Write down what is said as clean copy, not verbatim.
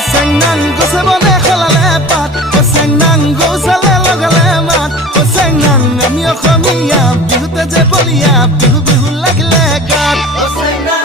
চেংনাং গছে বনে খলালে পাত চেংনাং গৌচালে লগালে মাত চেংনাং আমি অসমীয়া বিহুতে যে বলিয়া বিহু বিহু লাগিলে গাত